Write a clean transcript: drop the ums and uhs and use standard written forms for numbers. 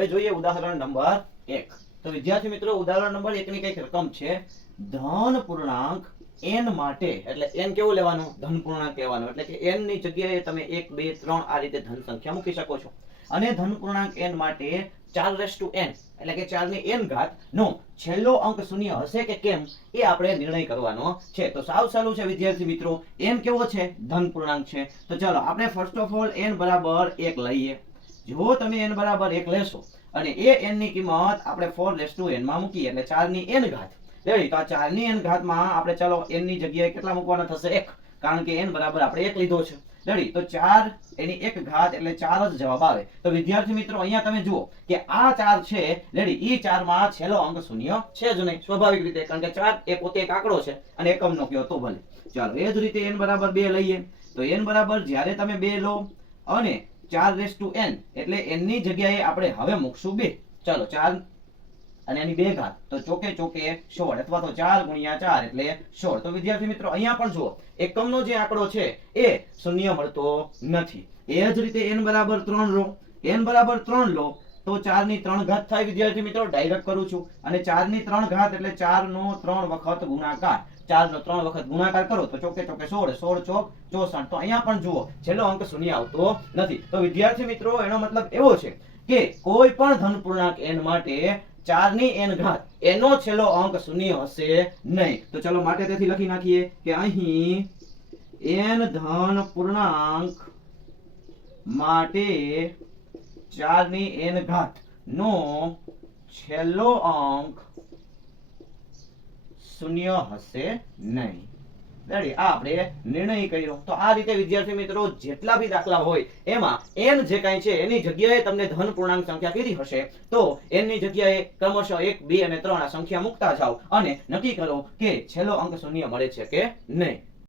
હવે જોઈએ ઉદાહરણ નંબર 1. તો વિદ્યાર્થી મિત્રો ઉદાહરણ નંબર 1 ની કઈક રકમ છે ધન પૂર્ણાંક n માટે, એટલે n કેવું લેવાનું? ધન પૂર્ણાંક લેવાનું, એટલે કે n ની જગ્યાએ તમે 1 2 3 આ રીતે ધન સંખ્યા મૂકી શકો છો. અને ધન પૂર્ણાંક n માટે 4n એટલે કે 4 ની n ઘાત નો છેલ્લો અંક શૂન્ય હશે કે કેમ એ આપણે નિર્ણય કરવાનો છે. તો સાવ સહેલું છે વિદ્યાર્થી મિત્રો. n કેવો છે? ધન પૂર્ણાંક છે. તો ચાલો આપણે ફર્સ્ટ ઓફ ઓલ n બરાબર 1 લઈએ. જો તમે n બરાબર 1 લેશો અને એ n ની કિંમત આપણે 4n માં મૂકીએ એટલે 4 ની n ઘાત. રેડી? તો આ 4 ની n ઘાત માં આપણે ચાલો n ની જગ્યાએ કેટલા મૂકવાના થશે? 1, કારણ કે n બરાબર આપણે 1 લીધો છે. રેડી? તો 4 એની 1 ઘાત એટલે 4 જ જવાબ આવે. તો વિદ્યાર્થી મિત્રો અહીંયા તમે જુઓ કે આ 4 છે, રેડી, ઈ 4 માં છેલ્લો અંક શૂન્ય છે જ નહીં, સ્વાભાવિક રીતે, કારણ કે 4 એ પોતે એક આંકડો છે અને એકમનો કયો તો ભલે. ચાલો એ જ રીતે n બરાબર 2 લઈએ. તો n બરાબર જ્યારે તમે 2 લો અને 4n એટલે n ની જગ્યાએ આપણે હવે મૂકશું 2. ચાલો 4 અને એની 2 ઘાત, તો ચોકે ચોકે 16 અથવા તો 4 ગુણ્યા 4 એટલે 16. તો વિદ્યાર્થી મિત્રો અહીંયા પણ જુઓ એકમનો જે આંકડો છે એ શૂન્ય મળતો નથી. એ જ રીતે n બરાબર 3 લો. n બરાબર 3 લો તો 4 ની 3 ઘાત થાય વિદ્યાર્થી મિત્રો. ડાયરેક્ટ કરું છું. અને 4 ની 3 ઘાત એટલે 4 નો 3 વખત ગુણાકાર. 4 નો 3 વખત ગુણાકાર કરો તો ચોકે ચોકે 16, 16 ચોક 64. તો અહીંયા પણ જુઓ છેલ્લો અંક શૂન્ય આવતો નથી. તો વિદ્યાર્થી મિત્રો એનો મતલબ એવો છે કે કોઈ પણ ધન પૂર્ણાંક n માટે 4 ની n ઘાત એનો છેલ્લો અંક શૂન્ય હશે નહીં. તો ચલો માટે તેથી લખી નાખીએ કે અહીં n ધન પૂર્ણાંક માટે 4 ની n ઘાત નો છેલ્લો અંક શૂન્ય હશે નહીં. રેડી? આ આપણે નિર્ણય કર્યો. તો આ રીતે વિદ્યાર્થી મિત્રો જેટલા બી દાખલા હોય એમાં n જે કાંઈ છે એની જગ્યાએ તમને ધન પૂર્ણાંક સંખ્યા કીધી હશે તો n ની જગ્યાએ ક્રમશઃ 1 2 અને 3 આ સંખ્યા મૂકતા જાઓ અને નક્કી કરો કે છેલ્લો અંક શૂન્ય મળે છે કે નહીં.